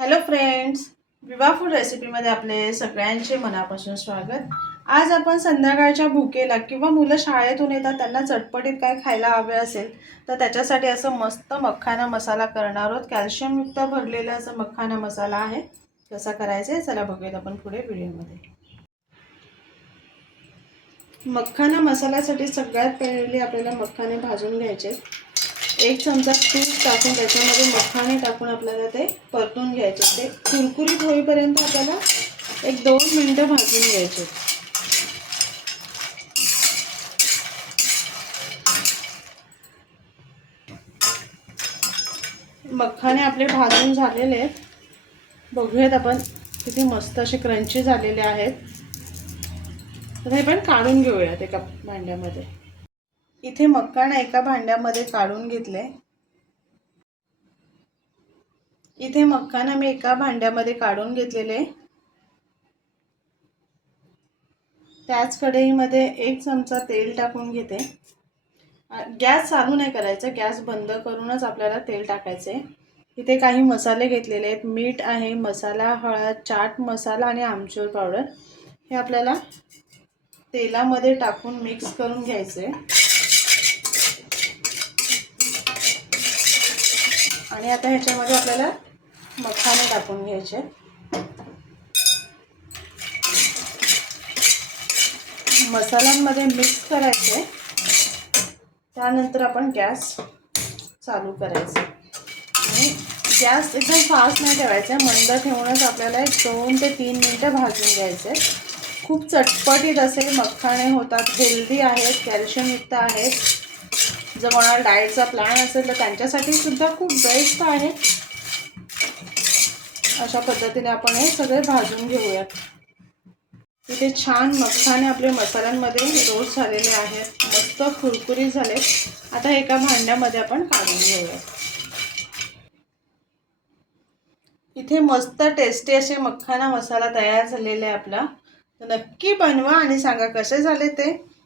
Hello friends Viva food रेसिपीमध्ये आपले सगळ्यांचे मनापासून स्वागत. आज आपण संध्याकाळच्या भुकेला किंवा मुलं शाळेतून येतात त्यांना चटपटीत काय खायला हवे असेल तर त्याच्यासाठी असं मस्त मखाना मसाला करणार आहोत. कॅल्शियमयुक्त भरलेलं असं मखाना मसाला आहे. कसा करायचा आहे चला बघूयात आपण पुढे व्हिडिओमध्ये. मखाना मसाल्यासाठी सगळ्यात पहिले आपल्याला मखाने भाजून घ्यायचे एक चमचा तूप टाकून त्याच्यामध्ये मखाणे टाकून आपल्याला ते परतून घ्यायचे. ते कुरकुरीत होईपर्यंत आपल्याला एक दोन मिनटं भाजून घ्यायचे. मखाने आपले भाजून झालेले आहेत. बघूयात आपण किती मस्त असे क्रंची झालेले आहेत. तर हे पण काढून घेऊयात एका भांड्यामध्ये. इथे मक्काण एका भांड्यामध्ये काढून घेतले इथे मक्काना मी एका भांड्यामध्ये काढून घेतलेले. त्याच कढईमध्ये एक चमचा तेल टाकून घेते. गॅस चालू नाही करायचा गॅस बंद करूनच आपल्याला तेल टाकायचे इथे काही मसाले घेतलेले आहेत. मीठ आहे मसाला हळद चाट मसाला आणि आमचूर पावडर. हे आपल्याला तेलामध्ये टाकून मिक्स करून घ्यायचे आणि आता ह्याच्यामध्ये आपल्याला मखाने टाकून घ्यायचे. मसाल्यांमध्ये मिक्स करायचे. त्यानंतर आपण गॅस चालू करायचे. आणि गॅस एकदम फास्ट नाही ठेवायचा मंद ठेवूनच आपल्याला एक दोन ते तीन मिनटं भाजून घ्यायचे. खूप चटपटीत असे मखाणे होतात हेल्दी आहेत कॅल्शियमयुक्त आहेत. जर कोणाला डाएटचा प्लॅन असेल तर त्यांच्यासाठी सुद्धा खूप बेस्ट आहे. अशा पद्धतीने आपण हे सगळे भाजून घेऊयात. इथे छान मखाने आपले मसाल्यांमध्ये रोज झालेले आहेत. मस्त कुरकुरीत झाले. आता एका भांड्यामध्ये आपण काढून घेऊयात. इथे मस्त टेस्टी असे मखाना मसाला तयार झालेला आहे आपला. नक्की बनवा आणि सांगा कसे झाले ते.